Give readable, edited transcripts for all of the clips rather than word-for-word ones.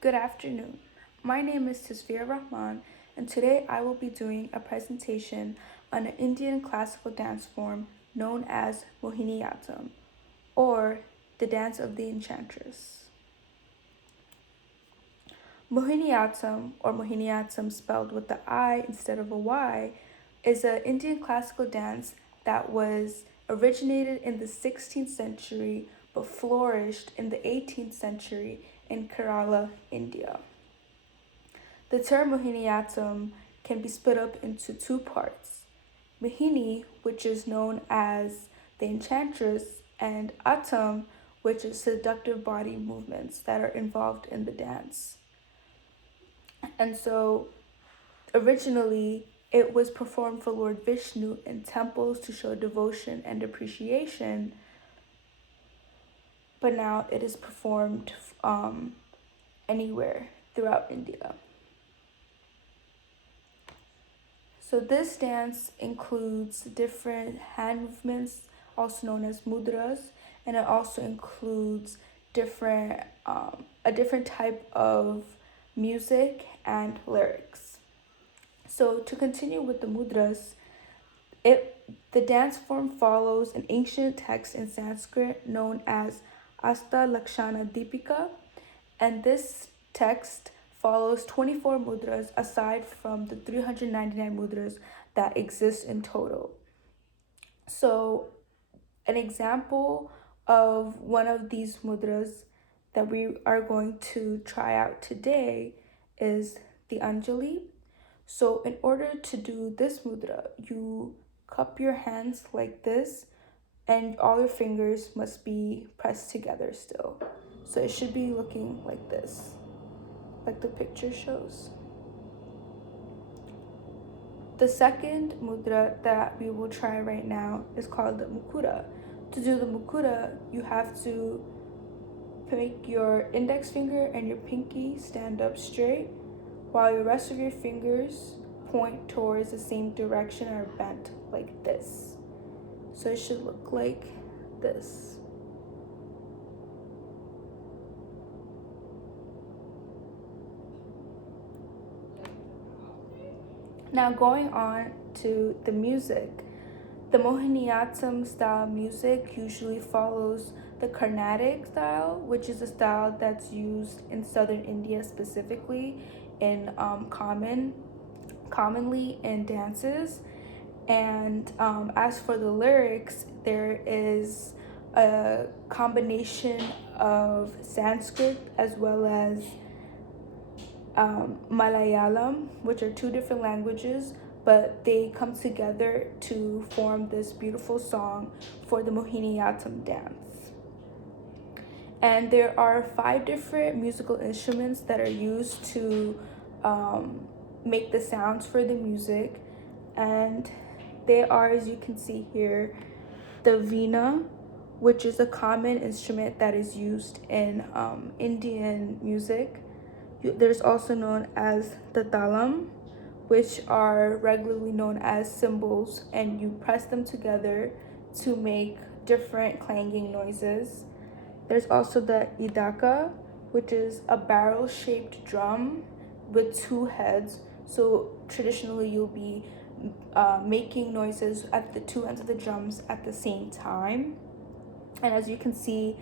Good afternoon. My name is Tasvir Rahman, and today I will be doing a presentation on an Indian classical dance form known as Mohiniyattam, or the dance of the Enchantress. Mohiniyattam, or Mohiniyattam spelled with the I instead of a Y, is an Indian classical dance that was originated in the 16th century but flourished in the 18th century in Kerala, India. The term Mohiniyattam can be split up into two parts. Mohini, which is known as the Enchantress, and Attam, which is seductive body movements that are involved in the dance. And so originally it was performed for Lord Vishnu in temples to show devotion and appreciation, but now it is performed anywhere throughout India. So this dance includes different hand movements, also known as mudras, and it also includes a different type of music and lyrics. So to continue with the mudras, the dance form follows an ancient text in Sanskrit known as Asta Lakshana Deepika, and this text follows 24 mudras aside from the 399 mudras that exist in total. So, an example of one of these mudras that we are going to try out today is the Anjali. So, in order to do this mudra, you cup your hands like this, and all your fingers must be pressed together still. So, it should be looking like this, like the picture shows. The second mudra that we will try right now is called the mukura. To do the mukura, you have to make your index finger and your pinky stand up straight, while the rest of your fingers point towards the same direction or bent like this. So it should look like this. Now going on to the music. The Mohiniyattam style music usually follows the Carnatic style, which is a style that's used in southern India specifically in commonly in dances. And as for the lyrics, there is a combination of Sanskrit as well as Malayalam, which are two different languages, but they come together to form this beautiful song for the Mohiniyattam dance. And there are 5 different musical instruments that are used to make the sounds for the music, and they are, as you can see here, the veena, which is a common instrument that is used in Indian music. There's also known as the talam, which are regularly known as cymbals, and you press them together to make different clanging noises. There's also the idaka, which is a barrel-shaped drum with 2 heads. So traditionally you'll be making noises at the 2 ends of the drums at the same time. And as you can see,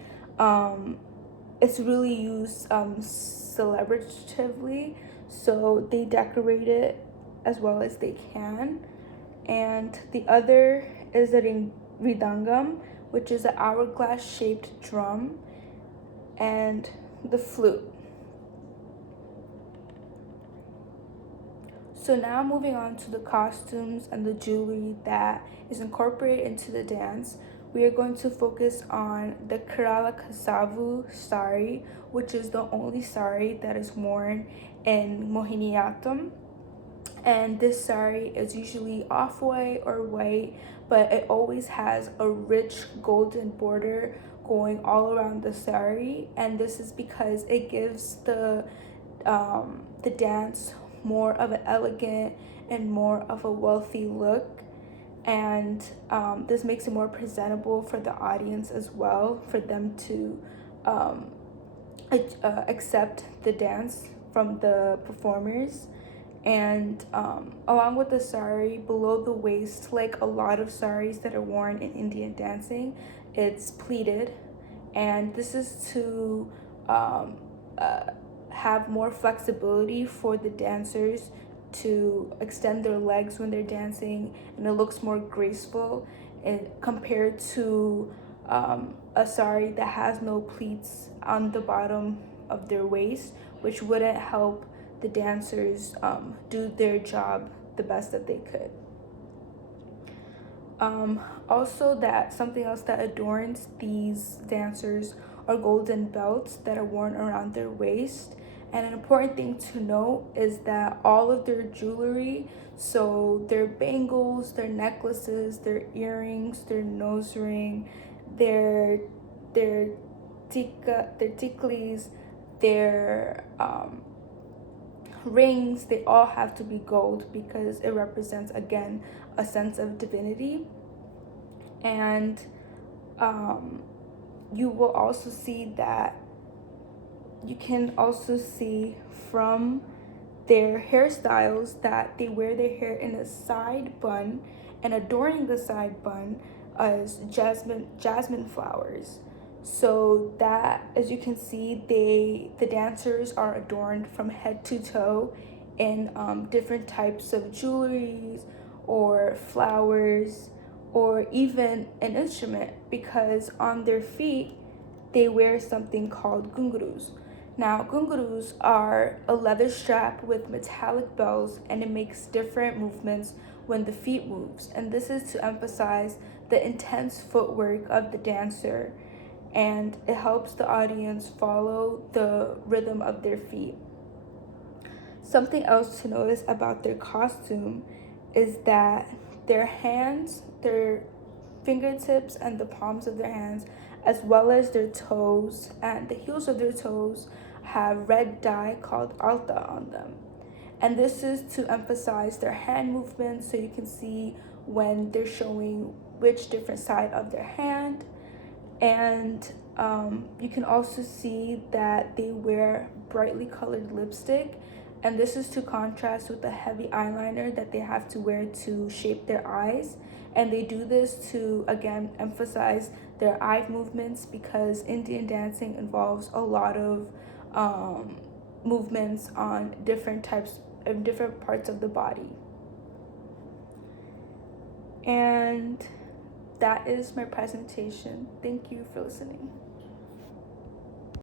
it's really used celebratively, so they decorate it as well as they can. And the other is the ridangam, which is an hourglass shaped drum, and the flute. So now moving on to the costumes and the jewelry that is incorporated into the dance, we are going to focus on the Kerala Kasavu sari, which is the only sari that is worn in Mohiniyattam. And this sari is usually off-white or white, but it always has a rich golden border going all around the sari, and this is because it gives the dance more of an elegant and more of a wealthy look, and this makes it more presentable for the audience as well, for them to accept the dance from the performers. And along with the sari, below the waist, like a lot of saris that are worn in Indian dancing, it's pleated. And this is to um, uh, have more flexibility for the dancers to extend their legs when they're dancing, and it looks more graceful and compared to a sari that has no pleats on the bottom of their waist, which wouldn't help the dancers do their job the best that they could. Also, that something else that adorns these dancers are golden belts that are worn around their waist. And an important thing to note is that all of their jewelry, so their bangles, their necklaces, their earrings, their nose ring, their their their tiklis, their rings, they all have to be gold because it represents, again, a sense of divinity. And you will also see that you can also see from their hairstyles that they wear their hair in a side bun, and adorning the side bun as jasmine flowers. So that, as you can see, the dancers are adorned from head to toe in different types of jewelries or flowers or even an instrument, because on their feet they wear something called gungurus. Now, gungurus are a leather strap with metallic bells, and it makes different movements when the feet moves. And this is to emphasize the intense footwork of the dancer, and it helps the audience follow the rhythm of their feet. Something else to notice about their costume is that their hands, their fingertips, and the palms of their hands, as well as their toes and the heels of their toes, have red dye called alta on them. And this is to emphasize their hand movements, so you can see when they're showing which different side of their hand. And you can also see that they wear brightly colored lipstick, and this is to contrast with the heavy eyeliner that they have to wear to shape their eyes. And they do this to, again, emphasize their eye movements, because Indian dancing involves a lot of movements on different types of different parts of the body. And that is my presentation. Thank you for listening.